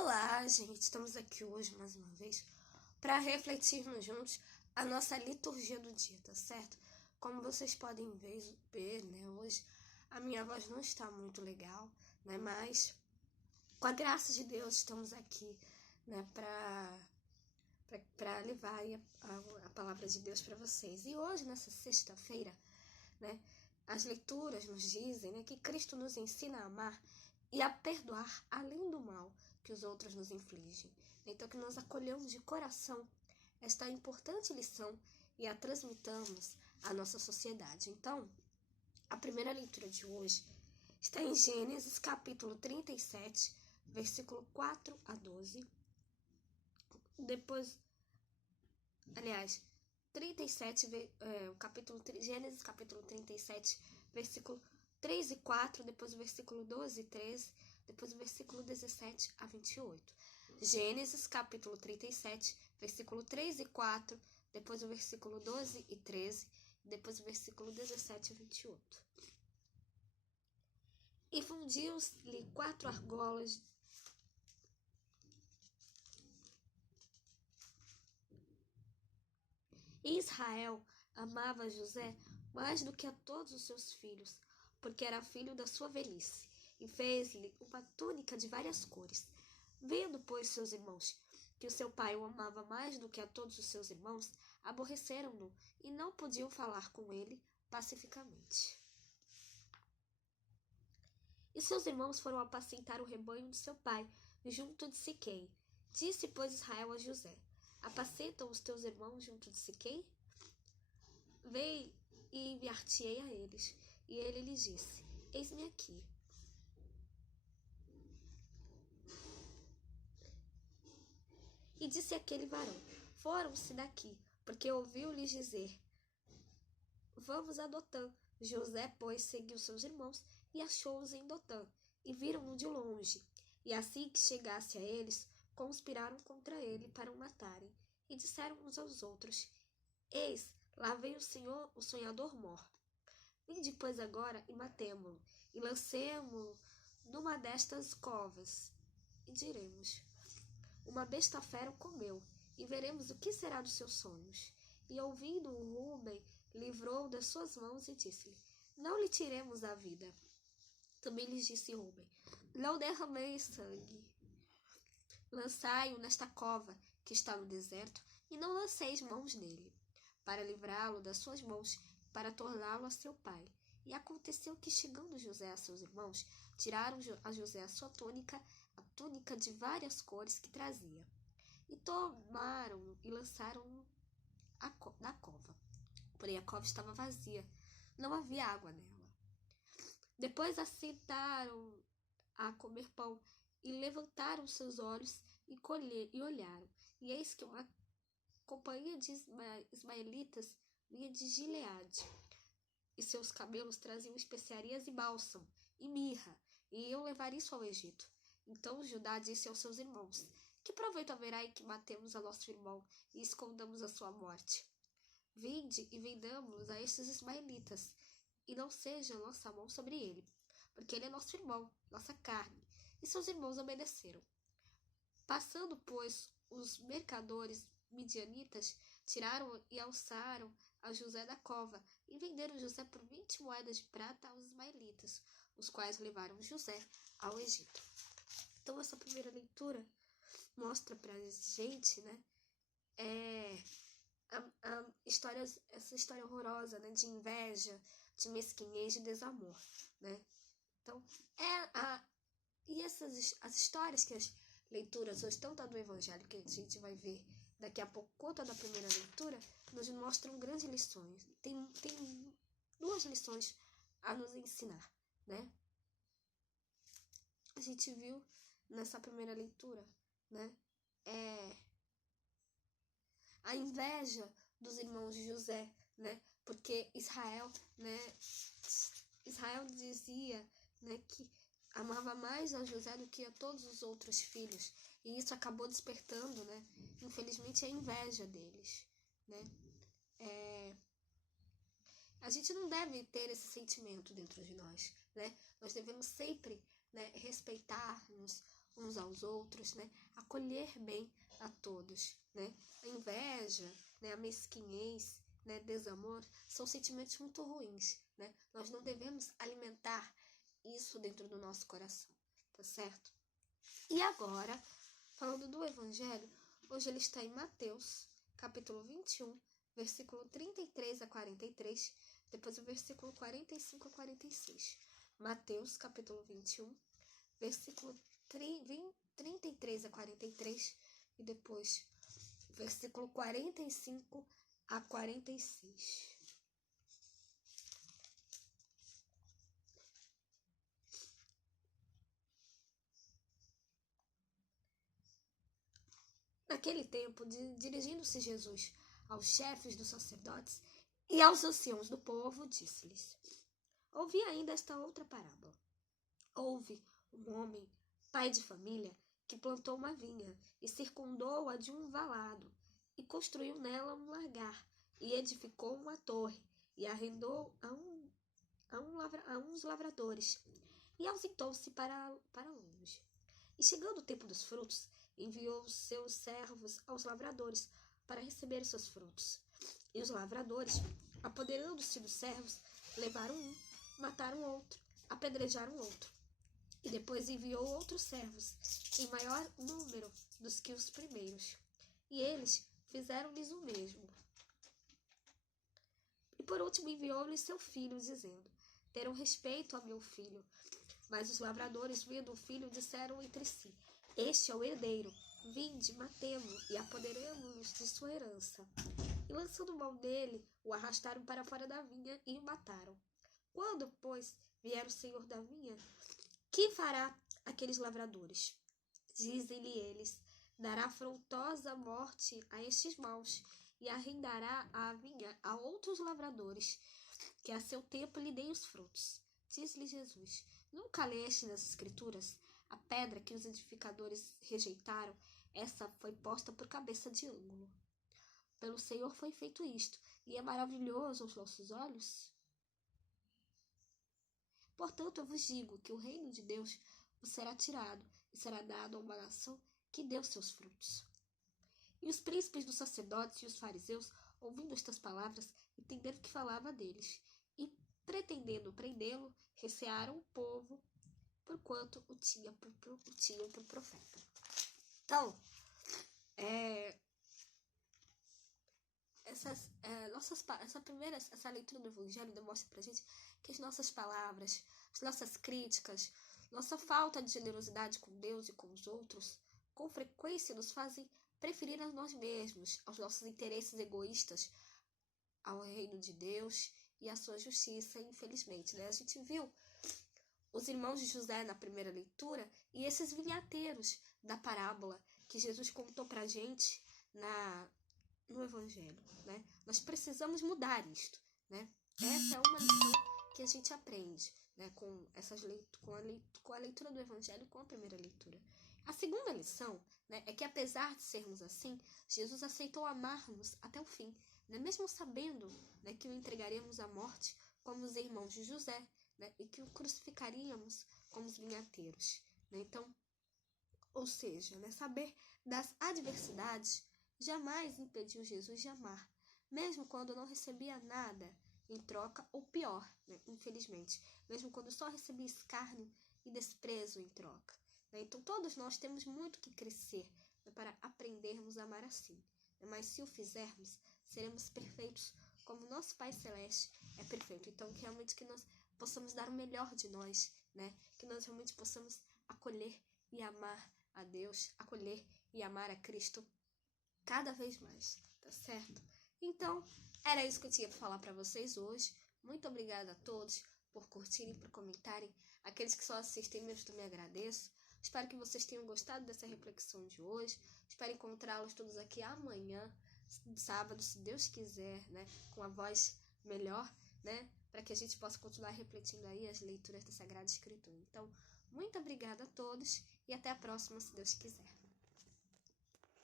Olá, gente! Estamos aqui hoje mais uma vez para refletirmos juntos a nossa liturgia do dia, tá certo? Como vocês podem ver, né, hoje a minha voz não está muito legal, né, mas com a graça de Deus estamos aqui, né, para levar a palavra de Deus para vocês. E hoje, nessa sexta-feira, né, as leituras nos dizem, né, que Cristo nos ensina a amar e a perdoar além do mal que os outros nos infligem. Então, que nós acolhamos de coração esta importante lição e a transmitamos à nossa sociedade. Então, a primeira leitura de hoje está em Gênesis capítulo 37, versículo 4 a 12. Depois, 37, Gênesis capítulo 37, versículo 3 e 4, depois o versículo 12 e 13, depois o versículo 17 a 28. Gênesis capítulo 37, versículo 3 e 4, depois o versículo 12 e 13, depois o versículo 17 a 28. E fundiu-lhe 4 argolas e Israel amava José mais do que a todos os seus filhos, porque era filho da sua velhice, e fez-lhe uma túnica de várias cores. Vendo, pois, seus irmãos que o seu pai o amava mais do que a todos os seus irmãos, aborreceram-no e não podiam falar com ele pacificamente. E seus irmãos foram apacentar o rebanho de seu pai, junto de Siquém. Disse, pois, Israel a José: Apacentam os teus irmãos junto de Siquém? Vem e enviar-te-ei a eles. E ele lhes disse: Eis-me aqui. E disse aquele varão: Foram-se daqui, porque ouviu-lhes dizer: Vamos a Dotã. José, pois, seguiu seus irmãos e achou-os em Dotã, e viram-no de longe. E assim que chegasse a eles, conspiraram contra ele para o matarem, e disseram uns aos outros: Eis, lá vem o sonhador mor. Vinde, pois, agora e matemo-lo, e lancemo-lo numa destas covas, e diremos: Uma besta fera o comeu, e veremos o que será dos seus sonhos. E ouvindo-o, Rúben livrou das suas mãos e disse-lhe: Não lhe tiremos a vida. Também lhes disse Rúben: Não derrameis sangue. Lançai-o nesta cova que está no deserto, e não lanceis mãos nele, para livrá-lo das suas mãos, para torná-lo a seu pai. E aconteceu que, chegando José a seus irmãos, tiraram a José a sua túnica, a túnica de várias cores que trazia, e tomaram-no e lançaram-no na cova. Porém a cova estava vazia, não havia água nela. Depois assentaram a comer pão, e levantaram seus olhos e olharam, e eis que uma companhia de ismaelitas vinha de Gileade, e seus camelos traziam especiarias e bálsamo, e mirra, e iam levar isso ao Egito. Então Judá disse aos seus irmãos: Que proveito haverá em que matemos a nosso irmão e escondamos a sua morte? Vinde e vendamos a estes ismaelitas, e não seja nossa mão sobre ele, porque ele é nosso irmão, nossa carne. E seus irmãos obedeceram. Passando, pois, os mercadores midianitas, tiraram e alçaram a José da cova, e venderam José por 20 moedas de prata aos ismaelitas, os quais levaram José ao Egito. Então, essa primeira leitura mostra pra gente, né, essa história horrorosa, né, de inveja, de mesquinhez, de desamor, né? Então, as histórias que as leituras hoje, tanto a do Evangelho, que a gente vai ver daqui a pouco, quanto a da primeira leitura, nos mostram grandes lições. Tem 2 lições a nos ensinar, né? A gente viu nessa primeira leitura, né? A inveja dos irmãos de José, né? Porque Israel dizia, né, que amava mais a José do que a todos os outros filhos, e isso acabou despertando, né, infelizmente, a inveja deles, né? A gente não deve ter esse sentimento dentro de nós, né? Nós devemos sempre, né, respeitar-nos uns aos outros, né? Acolher bem a todos, né? A inveja, né? A mesquinhez, né? Desamor, são sentimentos muito ruins, né? Nós não devemos alimentar isso dentro do nosso coração, tá certo? E agora, falando do Evangelho, hoje ele está em Mateus, capítulo 21, versículo 33 a 43, depois o versículo 45 a 46. Mateus, capítulo 21, versículo 33 a 43 e depois versículo 45 a 46. Naquele tempo, dirigindo-se Jesus aos chefes dos sacerdotes e aos anciãos do povo, disse-lhes: Ouvi ainda esta outra parábola. Houve um homem, pai de família, que plantou uma vinha e circundou-a de um valado, e construiu nela um lagar, e edificou uma torre, e arrendou a uns lavradores, e ausentou-se para longe. E chegando o tempo dos frutos, enviou os seus servos aos lavradores para receber seus frutos. E os lavradores, apoderando-se dos servos, levaram um, mataram outro, apedrejaram outro. E depois enviou outros servos, em maior número dos que os primeiros. E eles fizeram-lhes o mesmo. E por último enviou-lhes seu filho, dizendo: Terão respeito a meu filho. Mas os lavradores, vendo o filho, disseram entre si: Este é o herdeiro. Vinde, matemo-o e apoderemo-nos de sua herança. E lançando mão dele, o arrastaram para fora da vinha e o mataram. Quando, pois, vier o senhor da vinha, que fará aqueles lavradores? Dizem-lhe eles: dará afrontosa morte a estes maus, e arrendará a vinha a outros lavradores, que a seu tempo lhe deem os frutos. Diz-lhe Jesus: Nunca leste nas Escrituras? A pedra que os edificadores rejeitaram, essa foi posta por cabeça de ângulo. Pelo Senhor foi feito isto, e é maravilhoso aos nossos olhos. Portanto, eu vos digo que o reino de Deus vos será tirado e será dado a uma nação que deu seus frutos. E os príncipes dos sacerdotes e os fariseus, ouvindo estas palavras, entenderam que falava deles, e, pretendendo prendê-lo, recearam o povo, porquanto o tinham por profeta. Então, essa leitura do Evangelho demonstra pra gente que as nossas palavras, as nossas críticas, nossa falta de generosidade com Deus e com os outros, com frequência nos fazem preferir a nós mesmos, aos nossos interesses egoístas, ao reino de Deus e à sua justiça, infelizmente, né? A gente viu os irmãos de José na primeira leitura e esses vinhateiros da parábola que Jesus contou pra gente no Evangelho, né? Nós precisamos mudar isto, né? Essa é uma lição que a gente aprende, né? Com a leitura do Evangelho, com a primeira leitura. A segunda lição, né, é que apesar de sermos assim, Jesus aceitou amar-nos até o fim, né? Mesmo sabendo, né, que o entregaremos à morte como os irmãos de José, né? E que o crucificaríamos como os vinhateiros, né? Então, ou seja, né, saber das adversidades jamais impediu Jesus de amar, mesmo quando não recebia nada em troca, ou pior, né, infelizmente, mesmo quando só recebia escárnio e desprezo em troca. Né? Então todos nós temos muito que crescer, né, para aprendermos a amar assim. Né? Mas se o fizermos, seremos perfeitos como nosso Pai Celeste é perfeito. Então realmente que nós possamos dar o melhor de nós, né? Que nós realmente possamos acolher e amar a Deus, acolher e amar a Cristo cada vez mais, tá certo? Então, era isso que eu tinha para falar para vocês hoje. Muito obrigada a todos por curtirem, por comentarem. Aqueles que só assistem mesmo, também agradeço. Espero que vocês tenham gostado dessa reflexão de hoje. Espero encontrá-los todos aqui amanhã, sábado, se Deus quiser, né? Com a voz melhor, né? Para que a gente possa continuar refletindo aí as leituras da Sagrada Escritura. Então, muito obrigada a todos e até a próxima, se Deus quiser.